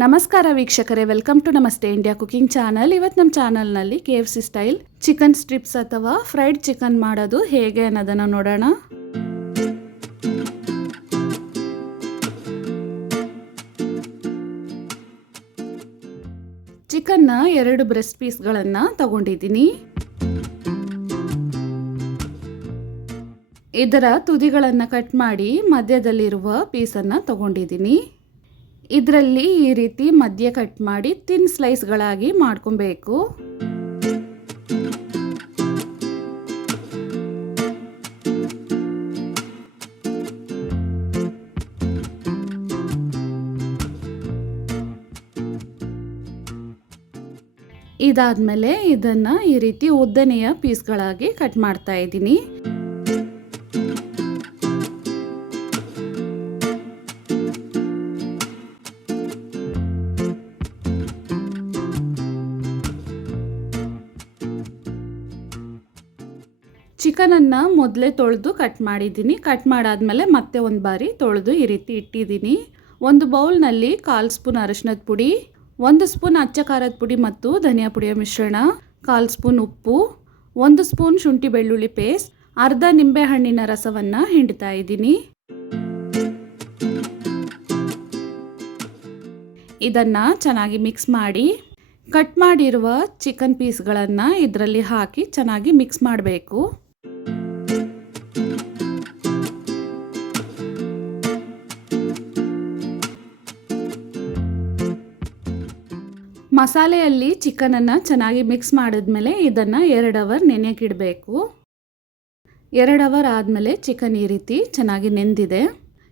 ನಮಸ್ಕಾರ ವೀಕ್ಷಕರೇ, welcome to ನಮಸ್ತೆ ಇಂಡಿಯಾ ಕುಕಿಂಗ್ ಚಾನಲ್. ಇವತ್ತು ನಮ್ಮ ಚಾನಲ್ನಲ್ಲಿ KFC ಸ್ಟೈಲ್ ಚಿಕನ್ ಸ್ಟ್ರಿಪ್ಸ್ ಅಥವಾ ಫ್ರೈಡ್ ಚಿಕನ್ ಮಾಡೋದು ಹೇಗೆ ಅನ್ನೋದನ್ನು ನೋಡೋಣ. ಚಿಕನ್ನ 2 ಬ್ರೆಸ್ಟ್ ಪೀಸ್ಗಳನ್ನು ತಗೊಂಡಿದ್ದೀನಿ. ಇದರ ತುದಿಗಳನ್ನು ಕಟ್ ಮಾಡಿ ಮಧ್ಯದಲ್ಲಿರುವ ಪೀಸನ್ನು ತಗೊಂಡಿದ್ದೀನಿ. ಇದರಲ್ಲಿ ಈ ರೀತಿ ಮಧ್ಯ ಕಟ್ ಮಾಡಿ ತಿನ್ ಸ್ಲೈಸ್ಗಳಾಗಿ ಮಾಡ್ಕೊಬೇಕು. ಇದಾದ್ಮೇಲೆ ಇದನ್ನ ಈ ರೀತಿ ಉದ್ದನೆಯ ಪೀಸ್ಗಳಾಗಿ ಕಟ್ ಮಾಡ್ತಾ ಇದ್ದೀನಿ. ಚಿಕನನ್ನು ಮೊದಲೇ ತೊಳೆದು ಕಟ್ ಮಾಡಿದ್ದೀನಿ. ಕಟ್ ಮಾಡಾದ್ಮೇಲೆ ಮತ್ತೆ ಒಂದು ಬಾರಿ ತೊಳೆದು ಈ ರೀತಿ ಇಟ್ಟಿದ್ದೀನಿ. ಒಂದು ಬೌಲ್ನಲ್ಲಿ 1/4 ಸ್ಪೂನ್ ಅರಿಶಿನದ ಪುಡಿ, 1 ಸ್ಪೂನ್ ಅಚ್ಚ ಖಾರದ ಪುಡಿ ಮತ್ತು ಧನಿಯಾ ಪುಡಿಯ ಮಿಶ್ರಣ, 1/4 ಸ್ಪೂನ್ ಉಪ್ಪು, 1 ಸ್ಪೂನ್ ಶುಂಠಿ ಬೆಳ್ಳುಳ್ಳಿ ಪೇಸ್ಟ್, ಅರ್ಧ ನಿಂಬೆ ಹಣ್ಣಿನ ರಸವನ್ನು ಹಿಂಡ್ತಾ ಇದ್ದೀನಿ. ಇದನ್ನು ಚೆನ್ನಾಗಿ ಮಿಕ್ಸ್ ಮಾಡಿ ಕಟ್ ಮಾಡಿರುವ ಚಿಕನ್ ಪೀಸ್ಗಳನ್ನು ಇದರಲ್ಲಿ ಹಾಕಿ ಚೆನ್ನಾಗಿ ಮಿಕ್ಸ್ ಮಾಡಬೇಕು. ಮಸಾಲೆಯಲ್ಲಿ ಚಿಕನನ್ನು ಚೆನ್ನಾಗಿ ಮಿಕ್ಸ್ ಮಾಡಿದ್ಮೇಲೆ ಇದನ್ನು 2 ಅವರ್ ನೆನೆಯಕ್ಕೆ ಇಡಬೇಕು. 2 ಅವರ್ ಆದಮೇಲೆ ಚಿಕನ್ ಈ ರೀತಿ ಚೆನ್ನಾಗಿ ನೆಂದಿದೆ.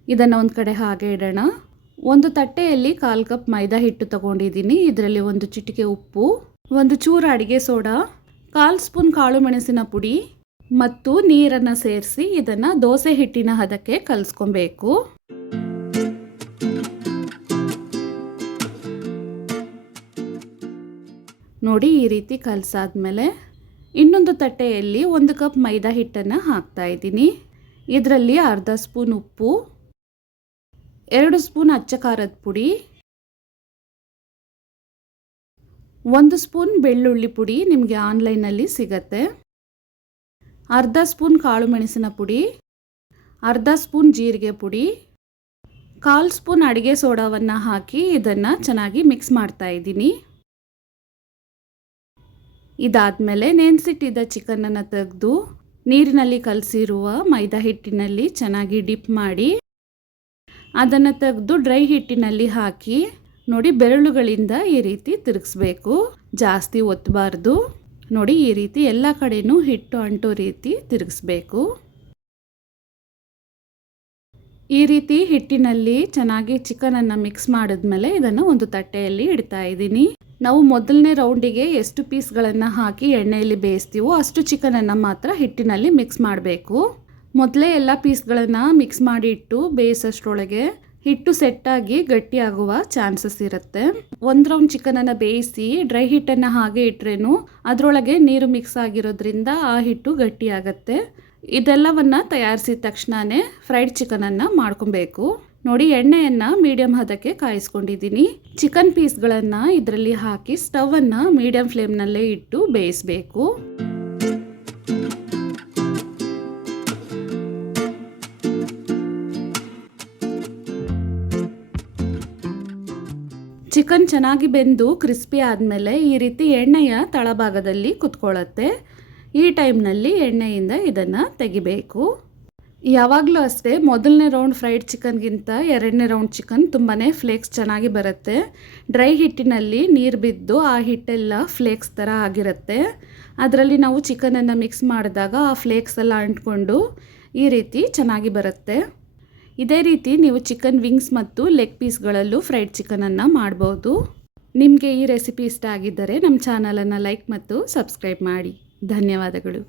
ಇದನ್ನು ಒಂದು ಕಡೆ ಹಾಗೆ ಇಡೋಣ. ಒಂದು ತಟ್ಟೆಯಲ್ಲಿ 1/4 ಕಪ್ ಮೈದಾ ಹಿಟ್ಟು ತಗೊಂಡಿದ್ದೀನಿ. ಇದರಲ್ಲಿ 1 ಚಿಟಿಕೆ ಉಪ್ಪು, 1 ಚೂರು ಅಡಿಗೆ ಸೋಡಾ, 1/4 ಸ್ಪೂನ್ ಕಾಳು ಮೆಣಸಿನ ಪುಡಿ ಮತ್ತು ನೀರನ್ನು ಸೇರಿಸಿ ಇದನ್ನು ದೋಸೆ ಹಿಟ್ಟಿನ ಹದಕ್ಕೆ ಕಲಿಸ್ಕೊಬೇಕು. ನೋಡಿ, ಈ ರೀತಿ ಕಲಸಾದ್ಮೇಲೆ ಇನ್ನೊಂದು ತಟ್ಟೆಯಲ್ಲಿ 1 ಕಪ್ ಮೈದಾ ಹಿಟ್ಟನ್ನು ಹಾಕ್ತಾ ಇದ್ದೀನಿ. ಇದರಲ್ಲಿ ಅರ್ಧ ಸ್ಪೂನ್ ಉಪ್ಪು, 2 ಸ್ಪೂನ್ ಅಚ್ಚ ಖಾರದ ಪುಡಿ, 1 ಸ್ಪೂನ್ ಬೆಳ್ಳುಳ್ಳಿ ಪುಡಿ ನಿಮಗೆ ಆನ್ಲೈನಲ್ಲಿ ಸಿಗತ್ತೆ, ಅರ್ಧ ಸ್ಪೂನ್ ಕಾಳು ಮೆಣಸಿನ ಪುಡಿ, ಅರ್ಧ ಸ್ಪೂನ್ ಜೀರಿಗೆ ಪುಡಿ, 1/4 ಸ್ಪೂನ್ ಅಡಿಗೆ ಸೋಡಾವನ್ನು ಹಾಕಿ ಇದನ್ನು ಚೆನ್ನಾಗಿ ಮಿಕ್ಸ್ ಮಾಡ್ತಾ ಇದ್ದೀನಿ. ಇದಾದಮೇಲೆ ನೆನೆಸಿಟ್ಟಿದ್ದ ಚಿಕನನ್ನು ತೆಗೆದು ನೀರಿನಲ್ಲಿ ಕಲಸಿರುವ ಮೈದಾ ಹಿಟ್ಟಿನಲ್ಲಿ ಚೆನ್ನಾಗಿ ಡಿಪ್ ಮಾಡಿ ಅದನ್ನು ತೆಗೆದು ಡ್ರೈ ಹಿಟ್ಟಿನಲ್ಲಿ ಹಾಕಿ ನೋಡಿ, ಬೆರಳುಗಳಿಂದ ಈ ರೀತಿ ತಿರುಗಿಸ್ಬೇಕು. ಜಾಸ್ತಿ ಒತ್ತಬಾರ್ದು. ನೋಡಿ, ಈ ರೀತಿ ಎಲ್ಲ ಕಡೆನೂ ಹಿಟ್ಟು ಅಂಟೋ ರೀತಿ ತಿರುಗಿಸ್ಬೇಕು. ಈ ರೀತಿ ಹಿಟ್ಟಿನಲ್ಲಿ ಚೆನ್ನಾಗಿ ಚಿಕನನ್ನು ಮಿಕ್ಸ್ ಮಾಡಿದ್ಮೇಲೆ ಇದನ್ನು ಒಂದು ತಟ್ಟೆಯಲ್ಲಿ ಇಡ್ತಾ ಇದ್ದೀನಿ. ನಾವು ಮೊದಲನೇ ರೌಂಡಿಗೆ ಎಷ್ಟು ಪೀಸ್ಗಳನ್ನು ಹಾಕಿ ಎಣ್ಣೆಯಲ್ಲಿ ಬೇಯಿಸ್ತೀವೋ ಅಷ್ಟು ಚಿಕನನ್ನು ಮಾತ್ರ ಹಿಟ್ಟಿನಲ್ಲಿ ಮಿಕ್ಸ್ ಮಾಡಬೇಕು. ಮೊದಲೇ ಎಲ್ಲ ಪೀಸ್ಗಳನ್ನು ಮಿಕ್ಸ್ ಮಾಡಿ ಇಟ್ಟು ಬೇಯಿಸೋಷ್ಟರೊಳಗೆ ಹಿಟ್ಟು ಸೆಟ್ಟಾಗಿ ಗಟ್ಟಿಯಾಗುವ ಚಾನ್ಸಸ್ ಇರುತ್ತೆ. 1 ರೌಂಡ್ ಚಿಕನನ್ನು ಬೇಯಿಸಿ ಡ್ರೈ ಹಿಟ್ಟನ್ನು ಹಾಗೆ ಇಟ್ರೇನು ಅದರೊಳಗೆ ನೀರು ಮಿಕ್ಸ್ ಆಗಿರೋದ್ರಿಂದ ಆ ಹಿಟ್ಟು ಗಟ್ಟಿಯಾಗತ್ತೆ. ಇದೆಲ್ಲವನ್ನು ತಯಾರಿಸಿದ ತಕ್ಷಣವೇ ಫ್ರೈಡ್ ಚಿಕನನ್ನು ಮಾಡ್ಕೊಬೇಕು. ನೋಡಿ, ಎಣ್ಣೆಯನ್ನು ಮೀಡಿಯಂ ಹದಕ್ಕೆ ಕಾಯಿಸ್ಕೊಂಡಿದ್ದೀನಿ. ಚಿಕನ್ ಪೀಸ್ಗಳನ್ನು ಇದರಲ್ಲಿ ಹಾಕಿ ಸ್ಟವನ್ನು ಮೀಡಿಯಂ ಫ್ಲೇಮ್ನಲ್ಲೇ ಇಟ್ಟು ಬೇಯಿಸಬೇಕು. ಚಿಕನ್ ಚೆನ್ನಾಗಿ ಬೆಂದು ಕ್ರಿಸ್ಪಿ ಆದಮೇಲೆ ಈ ರೀತಿ ಎಣ್ಣೆಯ ತಳಭಾಗದಲ್ಲಿ ಕುತ್ಕೊಳ್ಳುತ್ತೆ. ಈ ಟೈಮ್ನಲ್ಲಿ ಎಣ್ಣೆಯಿಂದ ಇದನ್ನು ತೆಗಿಬೇಕು. ಯಾವಾಗಲೂ ಅಷ್ಟೇ, ಮೊದಲನೇ ರೌಂಡ್ ಫ್ರೈಡ್ ಚಿಕನ್ಗಿಂತ 2ನೇ ರೌಂಡ್ ಚಿಕನ್ ತುಂಬಾ ಫ್ಲೇಕ್ಸ್ ಚೆನ್ನಾಗಿ ಬರುತ್ತೆ. ಡ್ರೈ ಹಿಟ್ಟಿನಲ್ಲಿ ನೀರು ಬಿದ್ದು ಆ ಹಿಟ್ಟೆಲ್ಲ ಫ್ಲೇಕ್ಸ್ ಥರ ಆಗಿರುತ್ತೆ. ಅದರಲ್ಲಿ ನಾವು ಚಿಕನನ್ನು ಮಿಕ್ಸ್ ಮಾಡಿದಾಗ ಆ ಫ್ಲೇಕ್ಸ್ ಎಲ್ಲ ಅಂಟ್ಕೊಂಡು ಈ ರೀತಿ ಚೆನ್ನಾಗಿ ಬರುತ್ತೆ. ಇದೇ ರೀತಿ ನೀವು ಚಿಕನ್ ವಿಂಗ್ಸ್ ಮತ್ತು ಲೆಗ್ ಪೀಸ್ಗಳಲ್ಲೂ ಫ್ರೈಡ್ ಚಿಕನನ್ನು ಮಾಡ್ಬೋದು. ನಿಮಗೆ ಈ ರೆಸಿಪಿ ಇಷ್ಟ ಆಗಿದ್ದರೆ ನಮ್ಮ ಚಾನಲನ್ನು ಲೈಕ್ ಮತ್ತು ಸಬ್ಸ್ಕ್ರೈಬ್ ಮಾಡಿ. ಧನ್ಯವಾದಗಳು.